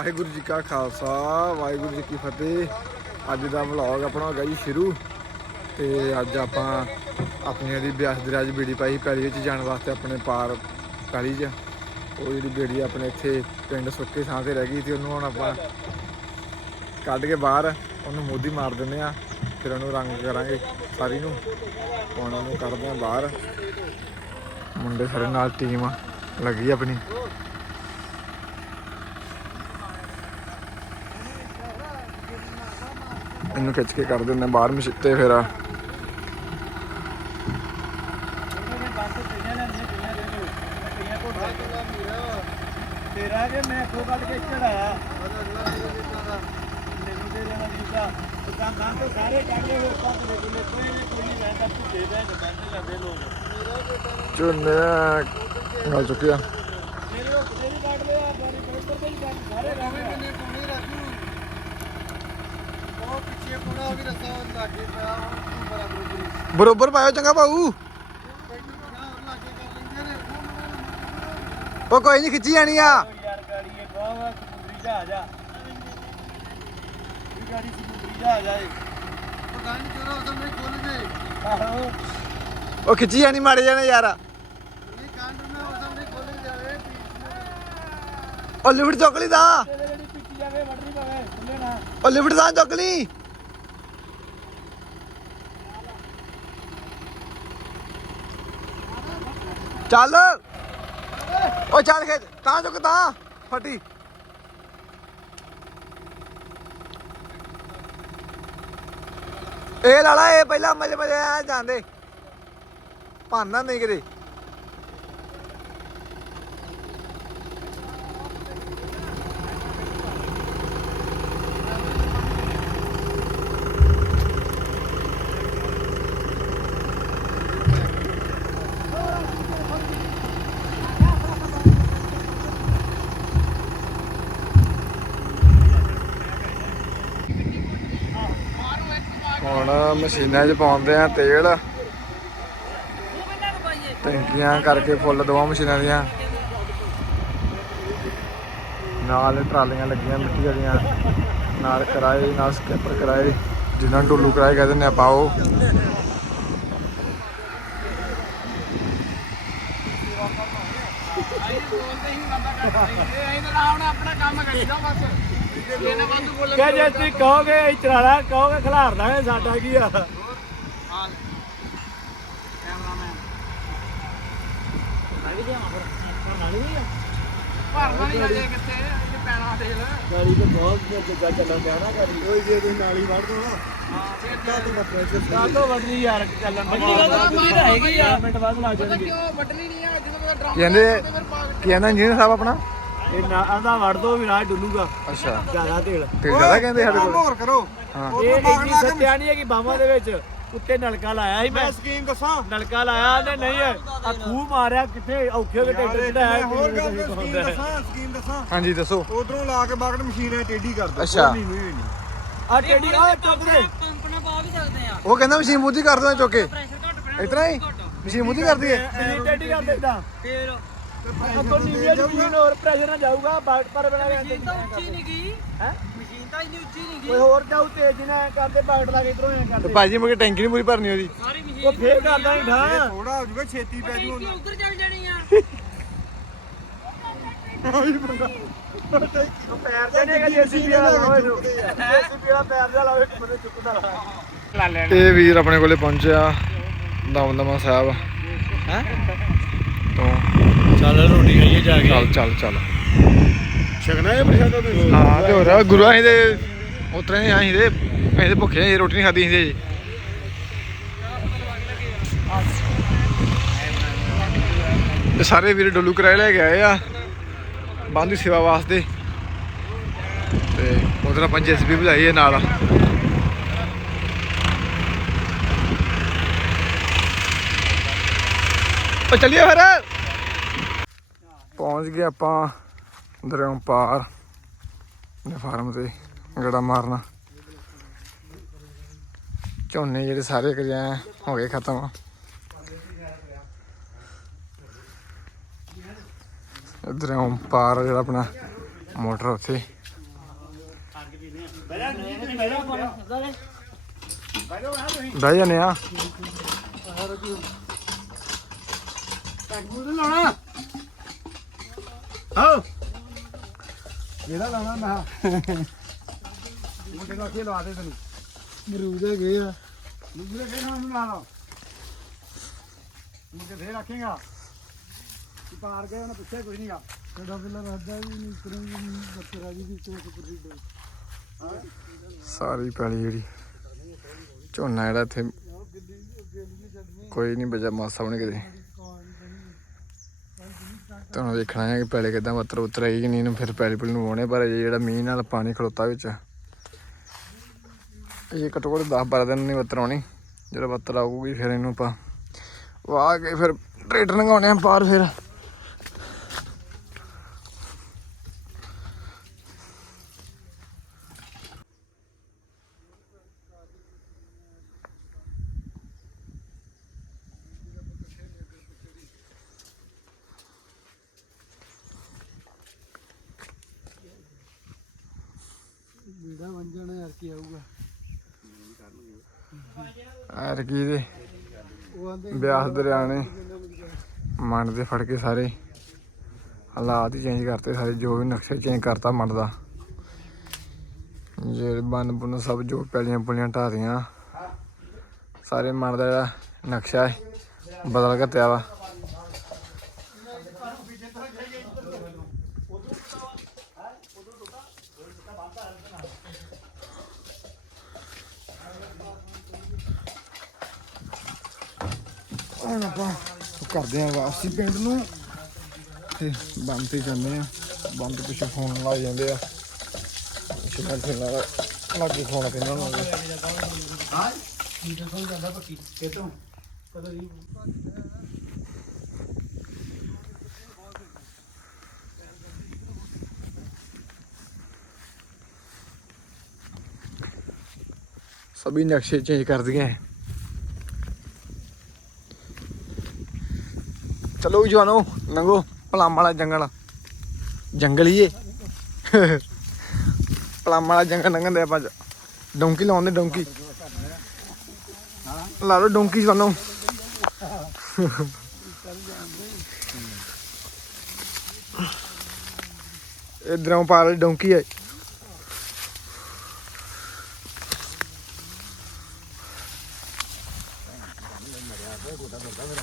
ਵਾਹਿਗੁਰੂ ਜੀ ਕਾ ਖਾਲਸਾ, ਵਾਹਿਗੁਰੂ ਜੀ ਕੀ ਫਤਿਹ। ਅੱਜ ਦਾ ਵਲੌਗ ਆਪਣਾ ਹੋ ਗਿਆ ਜੀ ਸ਼ੁਰੂ। ਤੇ ਅੱਜ ਆਪਾਂ ਆਪਣੀ ਜਿਹੜੀ ਬਿਆਸ ਦਰਿਆ 'ਚ ਬੀੜੀ ਪਾਈ ਪੈਲੀ ਵਿੱਚ ਜਾਣ ਵਾਸਤੇ ਆਪਣੇ ਪਾਰ ਪੈਲੀ 'ਚ। ਉਹ ਜਿਹੜੀ ਬੀੜੀ ਆਪਣੇ ਇੱਥੇ ਪਿੰਡ ਸੁੱਕੇ ਥਾਂ ਤੇ ਰਹਿ ਗਈ ਸੀ, ਉਹਨੂੰ ਹੁਣ ਆਪਾਂ ਕੱਢ ਕੇ ਬਾਹਰ ਉਹਨੂੰ ਮੋਦੀ ਮਾਰ ਦਿੰਦੇ ਆ ਫਿਰ ਉਹਨੂੰ ਰੰਗ ਕਰਾਂਗੇ ਸਾਰੀ ਨੂੰ। ਹੁਣ ਉਹਨੂੰ ਕੱਢਦੇ ਆ ਬਾਹਰ। ਮੁੰਡੇ ਸਾਰੇ ਨਾਲ ਟੀਮ ਲੱਗੀ ਆਪਣੀ। ਇਹਨੂੰ ਖਿੱਚ ਕੇ ਕਰ ਦਿੰਦੇ ਬਾਹਰ ਮਸ਼ਿੱਤੇ ਫਿਰ ਤੇਰਾ ਜੇ ਮੈਂ ਖੋ ਕੱਢ ਕੇ ਚੜਾਇਆ ਮੈਨੂੰ ਤੇਰੇ ਨਾਲ ਦਿੱਤਾ ਦੁਕਾਨਦਾਰ ਤੋਂ ਸਾਰੇ ਕਾਂਗੇ ਹੋ ਪੰਜ ਦੇ ਕੋਈ ਨਹੀਂ ਕੋਈ ਨਹੀਂ ਰਹਿੰਦਾ ਭੁੱਜੇ ਬੈ ਕੇ ਬੰਦ ਲੱਗੇ ਲੋਕ। ਨਾਲ ਚੁੱਕਿਆ। ਮੇਰੇ ਉਹ ਤੇਰੀ ਕੱਢ ਲਿਆ ਬਾਰੀ ਬਰਦਰ ਦੇ ਹੀ ਕੱਢ ਸਾਰੇ ਰਾਵੇਂ ਬੰਨੇ ਕੋਨੇ ਰਾਜੂ ਉਹ ਪਿੱਛੇ ਕੋਣਾ ਵੀ ਰਸਾ ਲਾਗੇ ਪਿਆ ਬਰਾਬਰ ਬਰੋਬਰ ਪਾਇਓ ਚੰਗਾ ਬਾਊ ਉਹ ਕੋਈ ਨਹੀਂ ਖਿੱਚੀ ਜਾਣੀ ਆ। ਯਾਰ ਗਾੜੀ ਇਹ ਬਹੁਤ ਸਮੁੰਦਰੀ ਜਹਾਜ਼ ਆ। ਇਹ ਗਾੜੀ ਸਮੁੰਦਰੀ ਜਹਾਜ਼ ਆ ਇਹ। ਪਤਾ ਨਹੀਂ ਕਿਹੜਾ ਉਧਰ ਨਹੀਂ ਖੁੱਲ ਗਏ। ਆਹੋ। ਉਹ ਖਿੱਚੀ ਜਾਣੀ ਮਾੜੇ ਜਾਣੇ ਯਾਰ। ਇਹ ਕਾਂਡ ਮੈਂ ਉਧਰ ਨਹੀਂ ਖੁੱਲ ਜਾਵੇ ਉਹ ਲਿਫਟ ਚੁੱਕ ਲਈ ਦਾ ਤੇਰੇ ਜਿਹੜੀ ਪਿੱਛੇ ਜਾਵੇ ਵੱਢਣੀ ਪਵੇ ਖੁੱਲੇ ਨਾ। ਉਹ ਲਿਫਟ ਤਾਂ ਚੁੱਕ ਲਈ। ਚੱਲ। ਉਹ ਚੱਲ ਖਿੱਚ ਤਾਂ ਚੁੱਕ, ਤਾਂ। ਫਟੀ। ਇਹ ਲਾਲਾ ਇਹ ਪਹਿਲਾਂ ਮਜੇ ਮਜੇ ਆ ਜਾਂਦੇ। ਭਾਨਾ ਨਹੀਂ ਕਿਤੇ। ਹੁਣ ਮਸ਼ੀਨਾਂ 'ਚ ਪਾਉਂਦੇ ਆ ਤੇਲ। ਟੈਂਕੀਆਂ ਕਰਕੇ ਫੁੱਲ ਦਵਾ ਮਸ਼ੀਨਾਂ ਦੀਆਂ। ਨਾਲ ਟਰਾਲੀਆਂ ਲੱਗੀਆਂ ਮਿੱਟੀ ਵਾਲੀਆਂ। ਨਾਲ ਕਰਾਏ, ਨਾਲ ਸਕੈਪਰ ਕਰਾਏ, ਜਿਨ੍ਹਾਂ ਨੂੰ ਟੁੱਲੂ ਕਿਰਾਏ ਕਹਿੰਦੇ ਨੇ ਪਾਓ ਕਹ ਜੇ ਤੁਸੀਂ ਕਹੋਗੇ ਇਹ ਚਰਾਲਾ ਕਹੋਗੇ ਖਿਲਾਰ ਦਾਂਗੇ ਸਾਡਾ ਕੀ ਆ। ਭਰਨਾ ਨਹੀਂ ਅਜੇ ਕਿੱਥੇ ਇਹ ਪੈਣਾ ਤੇਲ ਗਾੜੀ ਤੇ ਬਹੁਤ ਜੱਗਾ ਚੱਲਣ ਗਿਆ ਨਾ ਗਾੜੀ। ਓਏ ਜੇ ਤੁਸੀਂ ਨਾਲੀ ਵੜ ਦੋ। ਨਾ ਹਾਂ ਫੇਰ ਕਾਹਤੋਂ ਬੱਕਰੇ ਕਾਹਤੋਂ ਵੱਢਣੀ ਯਾਰ ਚੱਲਣ ਵੱਢਣੀ ਗੱਲ ਪੂਰੀ ਤਾਂ ਹੈਗੀ ਆ। ਮਿੰਟ ਬਾਅਦ ਲਾ ਜਾਣਗੇ ਕਹਿੰਦੇ ਕਹਿੰਦਾ ਇੰਜੀਨੀਅਰ ਸਾਹਿਬ ਆਪਣਾ। ਇਹ ਨਾ ਆਂਦਾ ਵੜ ਦੋ ਵੀ ਨਾ ਡੁੱਲੂਗਾ। ਅੱਛਾ। ਜ਼ਿਆਦਾ ਤੇਲ। ਤੇ ਜ਼ਿਆਦਾ ਕਹਿੰਦੇ ਸਾਡੇ ਕੋਲ। ਹੋਰ ਕਰੋ। ਹਾਂ। ਇਹ ਇੰਨੀ ਸੱਤਿਆ ਨਹੀਂ ਹੈ ਕਿ ਬਾਹਾਂ ਦੇ ਵਿੱਚ। ਉੱਤੇ ਨਲਕਾ ਲਾਇਆ ਸੀ ਮੈਂ। ਸਕੀਮ ਦੱਸਾਂ? ਨਲਕਾ ਲਾਇਆ ਉਹਨੇ ਨਹੀਂ ਆ ਖੂਹ ਮਾਰਿਆ ਕਿੱਥੇ? ਔਖੇ ਹੋ ਕੇ ਟੈਂਟਰ ਚੜਾਇਆ ਹੋਰ ਗੱਲ ਤੇ ਸਕੀਮ ਦੱਸਾਂ ਸਕੀਮ ਦੱਸਾਂ। ਹਾਂਜੀ ਦੱਸੋ। ਉਧਰੋਂ ਲਾ ਕੇ ਬਾਗੜ ਮਸ਼ੀਨ ਐ ਟੇਢੀ ਕਰ ਦੋ। ਅੱਛਾ। ਨਹੀਂ ਨਹੀਂ। ਨਹੀਂ ਆ ਟੇਡੀ ਆ ਚੁੱਕ ਦੇ। ਉਹ ਕਹਿੰਦਾ ਮਸ਼ੀਨ ਮੁੱਧੀ ਕਰ ਦੋ ਚੁੱਕ ਕੇ। ਇਤਨਾ ਹੀ? ਮਸ਼ੀਨ ਮੁੱਧੀ ਕਰਦੀ ਹੈ? ਇਹ ਟੇਡੀ ਕਰ ਦੇਦਾ ਫੇਰ ਅੱਗੋਂ ਨੀਵੀਂ ਜ਼ਮੀਨ ਹੋਰ ਪ੍ਰੈਸ਼ਰ ਨਾਲ ਜਾਊਗਾ ਬਾਟ ਪਰ ਬਣਾ ਕੇ ਮਸ਼ੀਨ ਤਾਂ ਉੱਚੀ ਨਹੀਂ ਗਈ ਹੈ। ਮਸ਼ੀਨ ਤਾਂ ਇੰਨੀ ਉੱਚੀ ਨਹੀਂ ਗਈ ਹੋਰ ਜਾਊ ਤੇਜ਼ ਨਾ ਕਰਦੇ ਬਾਟ ਲਾ ਕੇ ਇਧਰੋਂ ਐ ਤੇ ਕਰਦੇ। ਭਾਜੀ ਮੁਕੇ ਟੈਂਕੀ ਨਹੀਂ ਪੂਰੀ ਭਰਨੀ ਉਹਦੀ। ਉਹ ਫੇਰ ਕਰਦਾ ਹੀ ਠਾਂ ਥੋੜਾ ਹੋ ਜੂਗਾ ਛੇਤੀ ਪੈ ਜੂ ਉਹਨਾਂ ਉਧਰ ਚੱਲ ਜਾਣੀ ਆ। ਪੈਰ ਤੇ ਨਹੀਂ ਜੀਸੀਬੀ ਵਾਲਾ ਲਾਵੇ ਜੀਸੀਬੀ ਵਾਲਾ ਪੈਰ ਦਾ ਲਾਵੇ ਮੈਨੂੰ ਚੁੱਕਦਾ ਲਾ ਲੈ ਇਹ ਵੀਰ ਆਪਣੇ ਕੋਲੇ ਪਹੁੰਚਿਆ ਦਮਦਮਾ ਸਾਹਿਬ। ਹੈ? ਤੋਂ ਚੱਲ ਰੋਟੀ ਖਾਈਏ ਜਾ ਚੱਲ ਚੱਲ ਚੱਲ। ਛਕਣਾ ਇਹ ਪ੍ਰਸ਼ਾਦਾ ਤੇ ਹਾਂ ਤੇ ਹੋਰ ਗੁਰੂ ਅਸੀਂ ਦੇ ਉਤਰੇ ਨਹੀਂ ਅਸੀਂ ਦੇ ਅਸੀਂ ਦੇ ਭੁੱਖੇ ਅਸੀਂ ਰੋਟੀ ਨਹੀਂ ਖਾਦੀ ਅਸੀਂ ਦੇ ਇਹ ਸਾਰੇ ਵੀਰ ਡੋਲੂ ਕਿਰਾਏ ਲੈ ਕੇ ਆਏ ਆ ਬੰਦ ਦੀ ਸੇਵਾ ਵਾਸਤੇ। ਤੇ ਉਧਰ ਆਪਾਂ ਜੈਸਬੀ ਬੁਲਾਈ ਹੈ ਨਾਲ। ਉਹ ਚੱਲੀਏ ਫਿਰ। ਪਹੁੰਚ ਗਏ ਆਪਾਂ ਦਰਿਆਓਂ ਪਾਰ ਦੇ ਫਾਰਮ ਤੇ ਗੜਾ ਮਾਰਨਾ। ਝੋਨੇ ਜਿਹੜੇ ਸਾਰੇ ਕਰਿਆ ਹੋ ਗਏ ਖਤਮ। ਦਰਿਆਓਂ ਪਾਰ ਜਿਹੜਾ ਆਪਣਾ ਮੋਟਰ ਉੱਥੇ। ਬਹਿ ਜਾਂਦੇ ਆ। ਟੈਕਬੂਲ ਲਾਉਣਾ ਆਓ। ਇਹਦਾ ਲਾਣਾ ਮੈਂ। ਮੁੰਡੇ ਨੂੰ ਅੱਗੇ ਲਵਾ ਦੇ ਤੈਨੂੰ। ਮਰੂਦ ਹੈਗੇ ਆ। ਮੁੰਡੇ ਫੇਰ ਨਾਮ ਲਾ ਲਾ? ਮੁੰਡੇ ਫੇਰ ਰੱਖੇਗਾ ਤੂੰ ਪਾਰ ਗਏ ਉਹਨੇ ਪੁੱਛਿਆ ਕੁਝ ਨਹੀਂਗਾ ਕਦਾ ਪਹਿਲਾਂ ਰੱਦਾ ਵੀ ਨਹੀਂ ਕਰੂੰਗੀ ਨਹੀਂ ਬੱਤਰਾ ਜੀ ਦੀ ਤੋਂ ਕੁਪਰੀ ਦੋ ਸਾਰੀ ਪੈਲੀ ਜਿਹੜੀ ਝੋਨਾ ਜਿਹੜਾ ਇੱਥੇ ਕੋਈ ਨਹੀਂ ਬਜਾ ਮਾਸਾ ਬਣੇ ਕਿਤੇ ਤੁਹਾਨੂੰ ਦੇਖਣਾ ਹੈ ਕਿ ਪਹਿਲੇ ਕਿਦਾਂ ਬੱਤਰ ਉਤਰ ਆਈ ਕਿ ਨਹੀਂ ਨੂੰ ਫਿਰ ਪੈਲੀ ਪੁਲੀ ਨੂੰ ਆਉਣੇ ਪਰ ਜਿਹੜਾ ਮੀਂਹ ਨਾਲ ਪਾਣੀ ਖਲੋਤਾ ਵਿੱਚ। ਇਹ ਘੱਟੋ ਘੱਟ 10 12 ਦਿਨ ਨਹੀਂ ਬੱਤਰ ਆਉਣੀ। ਜਦੋਂ ਬੱਤਰ ਆਊਗੀ, ਫਿਰ ਇਹਨੂੰ ਆਪਾਂ ਉਹ ਆ ਕੇ ਫਿਰ ਟਰੇਡਰ ਲੰਘਾਉਣੇ ਆ ਬਾਹਰ ਫਿਰ ਬੀੜਾ ਵੰਜਣਾ ਯਾਰ ਕੀ ਆਊਗਾ? ਕੀ ਦੇ ਬਿਆਸ ਦਰਿਆ ਨੇ ਮੰਡ ਦੇ ਫੜ ਕੇ ਸਾਰੇ ਹਾਲਾਤ ਹੀ ਚੇਂਜ ਕਰਤੇ ਸਾਰੇ ਜੋ ਵੀ ਨਕਸ਼ਾ ਚੇਂਜ ਕਰਤਾ ਮੰਡ ਦਾ। ਜਿਹੜੇ ਬੰਨ ਬੁੰਨ ਸਭ ਜੋ ਪੈਲੀਆਂ ਪੁਲੀਆਂ ਢਾਦੀਆਂ ਸਾਰੇ ਮੰਡ ਦਾ ਜਿਹੜਾ ਨਕਸ਼ਾ ਹੈ ਬਦਲ ਕੇ ਤਿਆ ਵਾ ਹੁਣ ਆਪਾਂ ਕਰਦੇ ਆ ਵਾਪਸੀ ਪਿੰਡ ਨੂੰ ਤੇ ਬੰਦ ਤੇ ਜਾਂਦੇ ਆ ਬੰਦ ਪਿੱਛੇ ਫੋਨ ਲਾ ਜਾਂਦੇ ਆ ਪਿੱਛੇ ਨਾਲ ਫਿਰ ਲਾ ਲੱਗੇ ਫੋਨ ਪੈਂਦਾ ਉਹਨਾਂ ਨੂੰ ਠੀਕ ਹੈ ਜਾਂਦਾ ਪੱਕੀ ਕਿਤੋਂ ਪਤਾ ਨਹੀਂ सभी नक्शे चेंज कर दिए हैं ਚਲੋ ਜਵਾਨੋ ਲੰਗੋ ਪਲਾਮ ਵਾਲਾ ਜੰਗਲ ਜੰਗਲ ਹੀ ਏ। ਪਲਾਮ ਵਾਲਾ ਜੰਗਲ ਲੰਘਦੇ ਆਪਾਂ ਡੌਂਕੀ ਲਾਉਂਦੇ ਡੌਂਕੀ। ਲਾ ਲੋ ਡੌਂਕੀ ਜਵਾਨੋ। ਇਧਰੋਂ ਪਾਰ ਡੌਂਕੀ ਹੈ ਮਰਿਆ ਕੋਈ ਤਾਂ ਬੰਦਾ ਮੇਰਾ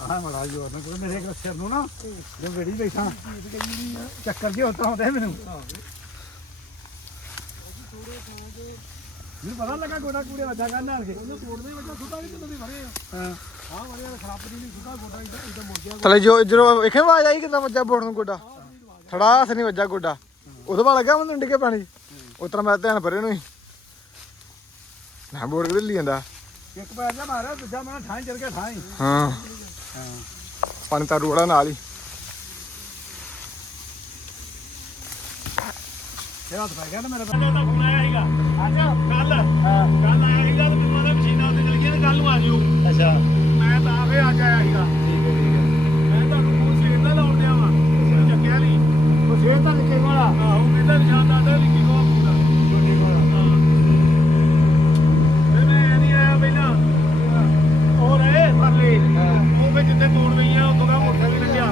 ਹਾਂ ਮੜਾ ਜੋ ਨਾ ਕੋਈ ਮੇਰੇ ਸਿਰ ਨੂੰ ਨਾ ਜੋ ਵੇੜੀ ਬੈਠਾ ਚੱਕਰ ਜਿਹਾ ਹੁੰਦਾ ਹੁੰਦਾ ਮੈਨੂੰ। ਮੈਨੂੰ ਪਤਾ ਲੱਗਾ ਗੋਡਾ ਕੂੜੇ ਵੱਜਾ ਕਰਨ ਨਾਲ ਕੇ। ਥਲੇ ਜੋ ਜਦੋਂ ਵੇਖੇ ਆਵਾਜ਼ ਆਈ ਕਿਦਾਂ ਵੱਜਾ ਬੋੜ ਨੂੰ ਗੋਡਾ? ਥੜਾ ਹੱਥ ਨਹੀਂ ਵੱਜਾ ਗੋਡਾ। ਉਦੋਂ ਬਾਅਦ ਲੱਗਾ ਮੈਨੂੰ ਡਿੱਗੇ ਪਾਣੀ। ਉਤਰਾ ਮੈਂ ਧਿਆਨ ਪਰੇ ਨੂੰ ਹੀ। ਨਾ ਬੋੜ ਕੇ ਲਈ ਜਾਂਦਾ? ਇੱਕ ਪੈਰ ਜਾ ਮਾਰਿਆ ਦੂਜਾ ਮੈਂ ਠਾਂ ਚੜ ਕੇ ਠਾਂ ਹੀ ਹਾਂ। ਪਾਣੀ ਤਾਂ ਰੋੜਾ ਨਾਲ ਹੀ। ਇਹ ਹੱਥ ਪੈ ਗਿਆ ਨਾ ਮੇਰੇ। ਕੱਲ ਦਾ ਫੋਨ ਆਇਆ ਸੀਗਾ। ਅੱਛਾ। ਕੱਲ ਕੱਲ ਆਇਆ ਸੀਗਾ ਤੇ ਮੈਨੂੰ ਉਹਦਾ ਮਸ਼ੀਨਾਂ ਉੱਤੇ ਚਲ ਗਈਆਂ ਤੇ ਕੱਲ ਨੂੰ ਆ ਜਿਓ ਅੱਛਾ ਮੈਂ ਤਾਂ ਆਪੇ ਅੱਜ ਆਇਆ ਸੀਗਾ ਮੈਂ ਤੁਹਾਨੂੰ ਫੋਨ ਸਵੇਰ ਦਾ ਲਾਉਣ ਦਿਆ ਵਾਂ ਮੈਨੂੰ ਚੱਕਿਆ ਨਹੀਂ ਉਹ ਫੇਰ ਤਾਂ ਨਿਕਲ ਵਾਲਾ ਆਹੋ ਕਹਿੰਦਾ ਨਿਸ਼ਾਨ ਦਾ ਤਾਂ ਲਿਖੀ ਕੋ ਪੂਰਾ ਤੇ ਮੈਂ ਨਹੀਂ ਆਇਆ ਪਹਿਲਾਂ ਉਹ ਰਹੇ ਪਰਲੇ ਉਹ ਵੀ ਜਿੱਥੇ ਤੋੜ ਗਈਆਂ ਉਦੋਂ ਦਾ ਮੋਟਰ ਵੀ ਲੱਗਿਆ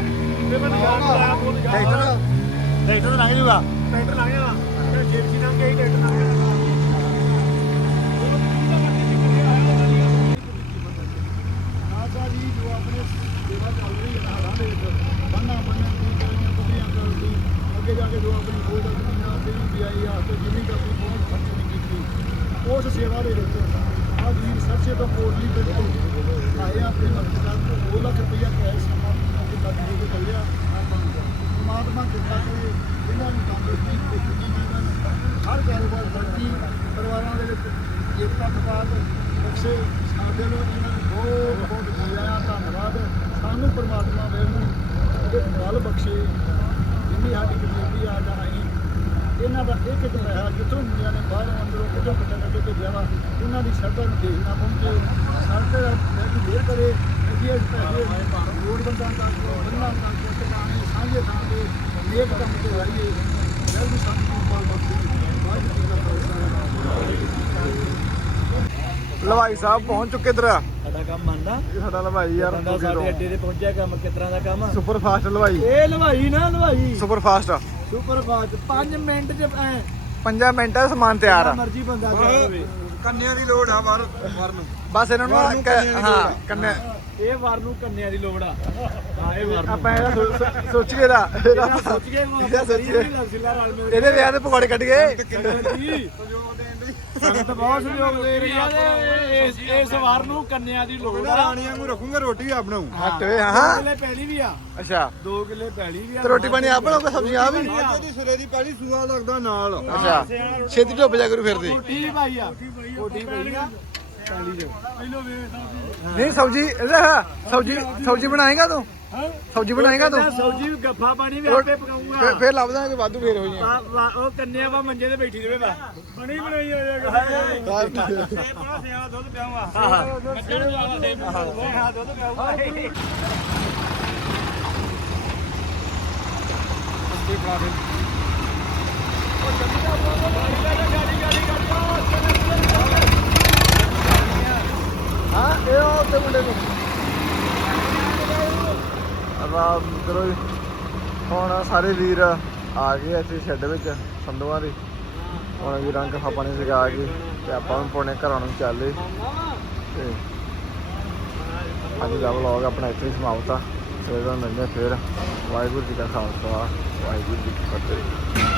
ਤੇ ਮੈਂ ਨਿਸ਼ਾਨ ਲਾਇਆ ਫੋਨ ਟਰੈਕਟਰ ਟਰੈਕਟਰ ਲੰਘ ਜੂਗਾ ਟਰੈਕਟਰ ਲੰਘ ਗਿਆ ਤੇ ਜੇਬੀ ਲੰਘ ਗਈ ਟਰੈਕਟਰ ਲੰਘ ਗਿਆ ਆਜਾ ਜੀ ਜੋ ਆਪਣੇ ਸੇਵਾ ਚੱਲ ਰਹੀ ਹੈ ਹਾਲਾਂ ਦੇ ਵਿੱਚ ਬੰਨਾ ਬੰਨਣ ਦੀ ਜਿਹੜੀਆਂ ਕੁੜੀਆਂ ਕਰਨ ਦੀ ਅੱਗੇ ਜਾ ਕੇ ਜੋ ਆਪਣੀ ਖੋਜ ਦਾ ਜ਼ਮੀਨਾਂ ਤੇ ਵੀ ਆ ਤੇ ਜਿਵੇਂ ਕਿ ਆਪਣੀ ਬਹੁਤ ਖਰਚ ਨਹੀਂ ਕੀਤੀ, ਉਸ ਸੇਵਾ ਦੇ ਵਿੱਚ ਆ ਜੀ ਸਰਸੇ ਤੋਂ ਕੋਟਲੀ ਪਿੰਡ ਤੋਂ ਆਏ ਆ ਆਪਣੇ ਮਕਸਦ ਤੋਂ 2 ਲੱਖ ਰੁਪਇਆ ਕੈਸ਼ ਸਮਾਂ ਕਿ ਤੱਕ ਦੇ ਕੇ ਪਰਮਾਤਮਾ ਕਿਰਪਾ ਕਰੇ, ਇਹਨਾਂ ਨੂੰ ਤੰਦਰੁਸਤੀ ਤੇ ਖੁਸ਼ੀ ਦੇਣ ਹਰ ਕਾਰੋਬਾਰ ਤਰੱਕੀ ਪਰਿਵਾਰਾਂ ਦੇ ਵਿੱਚ ਏਕਤਾ ਤਪਾਤ ਬਖਸ਼ੇ ਸਾਡੇ ਨੂੰ ਇਹਨਾਂ ਨੂੰ ਬਹੁਤ ਬਹੁਤ ਜ਼ਿਆਦਾ ਧੰਨਵਾਦ। ਸਾਨੂੰ ਪਰਮਾਤਮਾ ਦੇ ਨੂੰ ਉਹਦੇ ਬਲ ਬਖਸ਼ੇ। ਜਿੰਨੀ ਸਾਡੀ ਕਮੇਟੀ ਆ ਜਾ ਰਹੀ ਇਹਨਾਂ ਦਾ ਇੱਕ ਇੱਕ ਪੈਸਾ ਜਿੱਥੋਂ ਮੁੰਡਿਆਂ ਨੇ ਬਾਹਰੋਂ ਅੰਦਰੋਂ ਕਿੱਥੋਂ ਕਿੱਥੋਂ ਕੱਢ ਕੇ ਭੇਜਿਆ ਵਾ ਉਹਨਾਂ ਦੀ ਸ਼ਰਧਾ ਨੂੰ ਦੇਖਣਾ ਪਹੁੰਚੇ। ਸਾਡੇ ਦਾ ਵੀ ਕਰੇ ਕਿ ਇਹ ਪੈਸੇ ਲੋੜਵੰਦਾਂ ਤੱਕ ਬੰਨਾਂ ਤੱਕ ਟਿਕਾਣੇ ਸਾਂਝੇ ਥਾਂ ਦੇ ਇਹ ਕੰਮ ਤੇ ਵਾਰੀ ਜਦ ਵੀ ਕੰਮ ਨੂੰ ਪਾਲ ਬਖਸ਼ੀ ਵਾਹਿਗੁਰੂ ਜੀ ਦਾ ਖਾਲਸਾ ਲਵਾਈ ਸਾਹਿਬ ਪਹੁੰਚ ਚੁੱਕੇ ਇਧਰ। ਸਾਡਾ ਕੰਮ ਮੰਨਦਾ। ਇਹ ਸਾਡਾ ਲਵਾਈ ਯਾਰ ਬੰਦਾ ਸਾਡੇ ਅੱਡੇ ਤੇ ਪਹੁੰਚਿਆ ਕੰਮ ਕਿਸ ਤਰ੍ਹਾਂ ਦਾ ਕੰਮ? ਸੁਪਰ ਫਾਸਟ ਲਵਾਈ। ਇਹ ਲਵਾਈ ਨਾ ਲਵਾਈ। Super fast super fast 5 minute ਚ ਐ। 5 ਮਿੰਟਾਂ ਸਮਾਨ ਤਿਆਰ ਆ। ਮਰਜ਼ੀ ਬੰਦਾ ਹੋਵੇ ਕੰਨਿਆਂ ਦੀ ਲੋੜ ਆ ਵਰ ਵਰਨ। ਬਸ ਇਹਨਾਂ ਨੂੰ ਵਰ ਨੂੰ ਕ- ਕੰਨਿਆਂ ਦੀ ਹਾਂ ਲੋੜ ਆ। ਕੰਨੇ ਇਹ ਵਾਰ ਨੂੰ ਕੰਨਿਆਂ ਦੀ ਲੋੜ ਆ। ਹਾਂ ਇਹ ਵਾਰ ਨੂੰ ਆਪਾਂ ਇਹਦਾ ਸੋਚ- ਸੋਚ- ਸੋਚੀਏ ਦਾ ਇਹਦਾ ਸੋਚ ਕੇ ਇਹਦਾ ਰਲ ਮਿਲ ਇਹਦੇ ਵਿਆਹ ਦੇ ਪਕੌੜੇ ਕੱਢ ਗਏ ਜੀ। ਸੰਗਤ ਬਹੁਤ ਸਹਿਯੋਗ ਦੇ ਰਹੀ ਆ। ਤੇ ਇਸ ਇਸ ਵਾਰ ਨੂੰ ਕੰਨਿਆਂ ਦੀ ਲੋੜ ਆ। ਰਾਣੀਆਂ ਨੂੰ ਰੱਖੂਗਾ ਰੋਟੀ ਆ ਬਣਾਉ ਹੱਟ ਵੇ ਹਾਂ। ਕਿੱਲੇ ਪੈਲੀ ਵੀ ਆ। ਅੱਛਾ। 2 ਕਿੱਲੇ ਪੈਲੀ ਵੀ ਆ। ਤੇ ਰੋਟੀ ਪਾਣੀ ਆਪ ਬਣਾਓਗੇ ਸਬਜ਼ੀਆਂ ਆ। ਵੀ ਉਹਦੀ ਸਿਰੇ ਦੀ ਪਹਿਲੀ ਸੂਆ ਲੱਗਦਾ ਨਾਲ। ਅੱਛਾ। ਛੇਤੀ ਢੁੱਪ ਜਾ ਕਰੂ ਫਿਰਦੇ ਰੋਟੀ ਵੀ ਪਾਈ ਆ। ਰੋਟੀ ਪਈ ਆ। ਪੈਲੀ ਚ ਨਹੀਂ ਸਬਜ਼ੀ ਸਬਜ਼ੀ ਸਬਜ਼ੀ ਬਣਾਏਗਾ ਤੂੰ? ਸਬਜ਼ੀ ਬਣਾਏਗਾ ਤੂੰ? ਸਬਜ਼ੀ ਵੀ ਗੱਫਾ ਪਾਣੀ ਵੀ ਆਪੇ ਪਕਾਉਂਗਾ ਫਿਰ ਲੱਭ ਦਾਂਗੇ ਵਾਧੂ ਫੇਰ ਹੋ ਵਾ- ਉਹ ਕੰਨਿਆ ਵਾ ਮੰਜੇ ਤੇ ਬੈਠੀ ਰਵੇ ਬਾ ਬਣੀ ਬਣਾਈ ਹੋ। ਜਾਏਗਾ ਜਾਈਏ ਸਿਆਣਾ ਦੁੱਧ ਪਿਆਉਂਗਾ ਹਾਂ ਮੱਝਾਂ ਨੂੰ ਜ਼ਿਆਦਾ ਦੇ ਹਾਂ ਦੁੱਧ ਪਿਆਉਂਗਾ ਹਾਂ ਇਹ ਉਹ ਉੱਤੇ ਮੁੰਡੇ ਨੂੰ। ਆਰਾਮ ਕਰੋ ਜੀ ਹੁਣ ਸਾਰੇ ਵੀਰ ਆ ਗਏ ਇੱਥੇ ਸ਼ੈੱਡ ਵਿੱਚ, ਸੰਧੂਆਂ ਦੇ। ਹੁਣ ਵੀ ਰੰਗ ਖਾ ਪਾਣੀ ਸਿਖਾ ਕੇ ਤੇ ਆਪਾਂ ਵੀ ਪੁਣੇ ਘਰਾਂ ਨੂੰ ਚੱਲੇ। ਤੇ ਅੱਜ ਦਾ ਵਲੌਗ ਆਪਣਾ ਇੱਥੇ ਹੀ ਸਮਾਪਤ ਆ। ਸਵੇਰ ਨੂੰ ਮਿਲਦੇ ਹਾਂ ਫਿਰ। ਵਾਹਿਗੁਰੂ ਜੀ ਕਾ ਖਾਲਸਾ, ਵਾਹਿਗੁਰੂ ਜੀ ਕੀ ਫਤਿਹ।